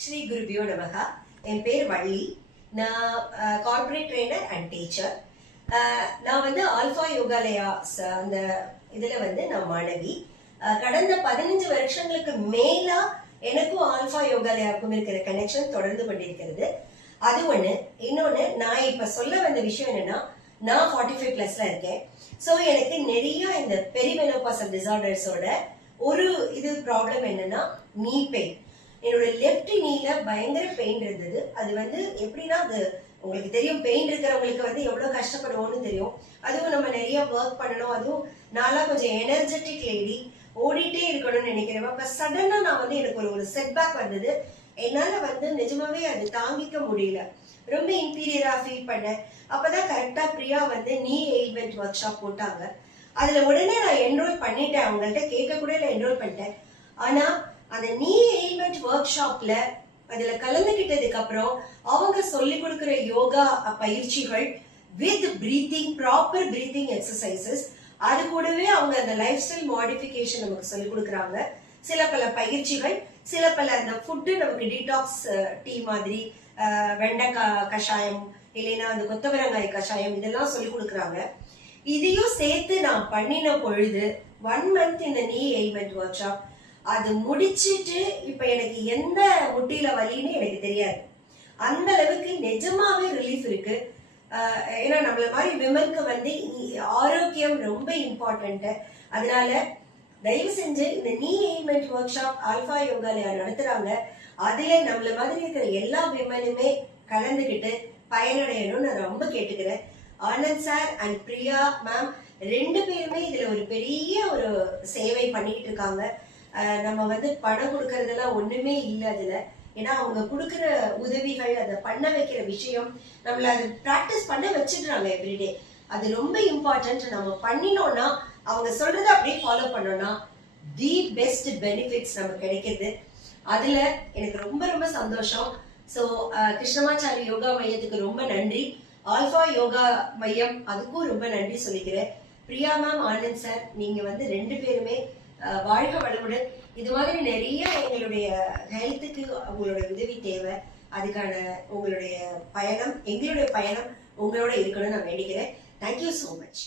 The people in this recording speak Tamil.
ஸ்ரீ குருபியோ நமகா. என் பேர் வள்ளி. நான் கார்பரேட் ட்ரெய்னர் அண்ட் டீச்சர். நான் வந்து ஆல்ஃபா யோகாலயா அந்த இதுல நான் மாணவி. கடந்த 15 வருஷங்களுக்கு மேலா எனக்கும் ஆல்ஃபா யோகாலயாவுக்கும் இருக்கிற கனெக்ஷன் தொடர்ந்து கொண்டிருக்கிறது. அது ஒண்ணு. இன்னொன்னு, நான் இப்ப சொல்ல வந்த விஷயம் என்னன்னா, நான் 45+ இருக்கேன். சோ எனக்கு நிறைய இந்த பெரிமெனோபாசல் டிசார்டர்ஸோட ஒரு ப்ராப்ளம் என்னன்னா, நீ பெயின். என்னோட லெஃப்ட் நீல பயங்கர பெயின் இருந்தது. அது எப்படின்னா, அது உங்களுக்கு தெரியும், பெயின் இருக்கிறவங்களுக்கு எவ்வளவு கஷ்டப்படுவோம்னு தெரியும். அதுவும் நம்ம நிறைய ஒர்க் பண்ணணும். அதுவும் நான்லாம் கொஞ்சம் எனர்ஜெட்டிக் லேடி, ஓடிட்டே இருக்கணும்னு நினைக்கிறேன். அப்ப சடனா நான் எனக்கு ஒரு செட்பேக் வந்தது. என்னால நிஜமாவே அது தாங்கிக்க முடியல. ரொம்ப இன்பீரியரா ஃபீல் பண்ணேன். அப்பதான் கரெக்டா பிரியா நீ எயில்மெண்ட் ஒர்க் ஷாப் போட்டாங்க. அதுல உடனே நான் என்ரோல் பண்ணிட்டேன். அவங்கள்ட்ட கேட்க கூட இல்லை, என்ரோல் பண்ணிட்டேன். ஆனா அந்த நீ எயில்மெண்ட் ஒர்க் ஷாப்ல அதுல கலந்துகிட்டதுக்கு அப்புறம் அவங்க சொல்லி கொடுக்கிற யோகா பயிற்சிகள் with breathing, proper breathing exercises, அது கூடவே அவங்க அந்த லைஃப் ஸ்டைல் மாடிஃபிகேஷன் நமக்கு சொல்லி கொடுக்குறாங்க. சில பல பயிற்சிகள், சில பல அந்த ஃபுட்டு நமக்கு டீடாக்ஸ் டீ மாதிரி, வெண்டைக்காய் கஷாயம், இல்லைன்னா அந்த கொத்தவரங்காய் கஷாயம், இதெல்லாம் சொல்லி கொடுக்குறாங்க. இதையும் சேர்த்து நான் பண்ணின பொழுது 1 month இந்த நீ எயில்மெண்ட் ஒர்க் ஷாப் அது முடிச்சிட்டு இப்ப எனக்கு எந்த முட்டியில வலின்னு எனக்கு தெரியாது. அந்த அளவுக்கு நிஜமாவே ரிலீஃப் இருக்கு. ஏன்னா நம்மள மாதிரி விமனுக்கு ஆரோக்கியம் ரொம்ப இம்பார்ட்டன்ட். அதனால தயவு செஞ்சு இந்த நீ ailment work shop alpha Yogalaya நடத்துறாங்க. அதுல நம்மள மாதிரி இருக்கிற எல்லா விமனுமே கலந்துகிட்டு பயனடையணும்னு நான் ரொம்ப கேட்டுக்கிறேன். Anand sir and Priya ma'am 2 பேருமே இதுல ஒரு பெரிய ஒரு சேவை பண்ணிட்டு இருக்காங்க. நம்ம பணம் கொடுக்கறதெல்லாம் ஒண்ணுமே இல்லை அதுல. ஏன்னா அவங்க கொடுக்கிற உதவிகள், அதை பண்ண வைக்கிற விஷயம், நம்மள அதை பிராக்டிஸ் பண்ண வச்சிடுறாங்க எவ்ரிடே. அது ரொம்ப இம்பார்ட்டன்ட். நம்ம பண்ணினோம்னா, அவங்க சொல்றதை அப்படியே ஃபாலோ பண்ணோம்னா தி பெஸ்ட் பெனிஃபிட்ஸ் நமக்கு கிடைக்கிறது. அதுல எனக்கு ரொம்ப ரொம்ப சந்தோஷம். சோ கிருஷ்ணமாச்சாரி யோகா மையத்துக்கு ரொம்ப நன்றி. ஆல்ஃபா யோகா மையம் அதுக்கும் ரொம்ப நன்றி சொல்லிக்கிறேன். பிரியா மேம், ஆனந்த் சார், நீங்க 2 பேருமே வாழ்க வளமுடன். இது மாதிரி நிறைய எங்களுடைய ஹெல்த்துக்கு உங்களுடைய உதவி தேவை. அதுக்கான உங்களுடைய பயணம், எங்களுடைய பயணம் உங்களோட இருக்கணும்னு நான் வேண்டிக்கிறேன். Thank you so much.